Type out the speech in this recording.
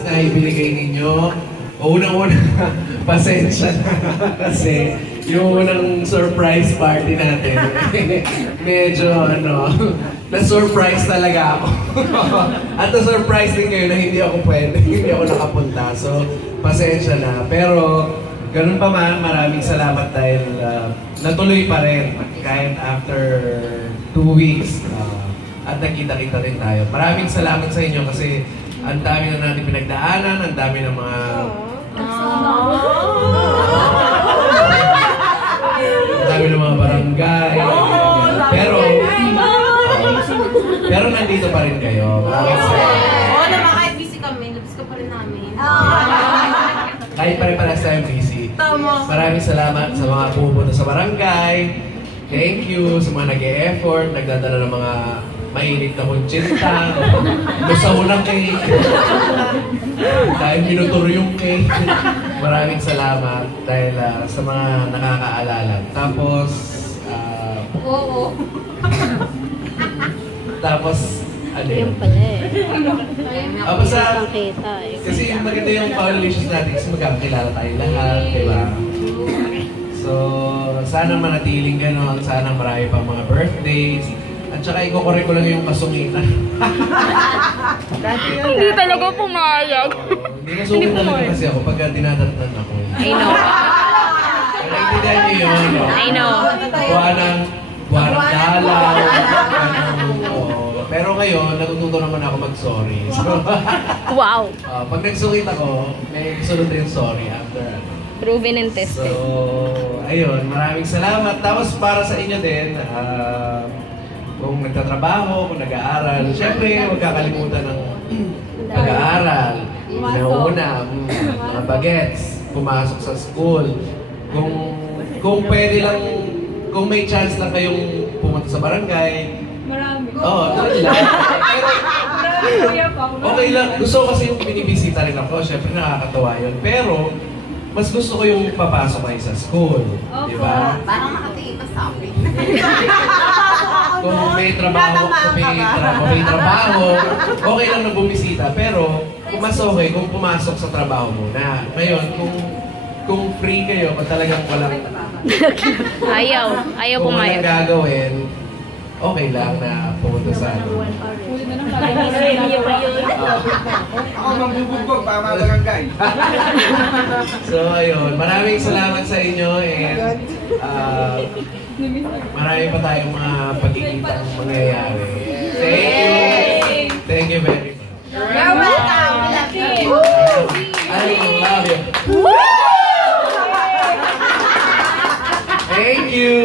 Na ibinigay ninyo. Unang-una, pasensya na kasi yung unang surprise party natin, medyo na-surprise talaga ako. At na-surprise din kayo na hindi ako pwede, hindi ako nakapunta. So, pasensya na. Pero, ganun pa man, maraming salamat dahil natuloy pa rin kahit after 2 weeks. At nakita-kita rin tayo. Maraming salamat sa inyo kasi ang dami na natin pinagdaanan, ang dami ng mga... ang dami ng mga barangay. Pero nandito pa rin kayo. Maraming salamat. Oo naman, kahit busy kami, labis ka pa rin namin. Kahit pare-pares tayong busy. Maraming salamat sa mga pupunta sa barangay. Thank you sa mga nag-e-effort, nagdadala ng mga mainit na kutsintang, lusaw ng cake, dahil minuturo yung cake. Maraming salamat dahil sa mga nakakaalala. Tapos, tapos, ano yun? Yung pala eh. Basta, kasi yung maganda yung foundations natin kasi magkakilala tayo lahat, di ba? So, sana manatiling gano'n, sana marami pang mga birthdays. At saka ikukorek ko lang yung kasungitan. Hindi talaga pumayag. Hindi nasungit talaga kasi ako pagka dinadatnan ako. I know. Naintindihan niyo yun, no? I know. Buwanang dalaw. Pero ngayon, natututo naman ako mag-sorry. So, Wow. pag nagsungit ako, may sunod na yung sorry after. Proven and tested. So, ayun, maraming salamat. Tapos para sa inyo din, kung nagtatrabaho, kung nag-aaral, syempre huwag kakalimutan ng pag-aaral. Nauna, mga bagets, pumasok sa school. Kung pwede lang, kung may chance lang kayong pumunta sa barangay, Marami. oo, lang. Okay lang. Gusto ko kasi yung binibisita rin ako. Syempre nakakatawa yun. Pero, mas gusto ko yung papasok kayo sa school. Di ba? Parang nakatingin ka sa akin. Kung may trabaho, okay lang na bumisita. Pero, kung mas okay, kung pumasok sa trabaho muna. Ngayon, kung free kayo, kung talagang walang... Ayaw kung pumayag. walang gagawin, okay lang na pumunta sa ano. Ako magbubugbog para mabarangay. So, ayun. Maraming salamat sa inyo and marami pa tayong mga pagkikitang mangyayari. Thank you! Thank you very much. You're welcome! We love you! I love you! Thank you!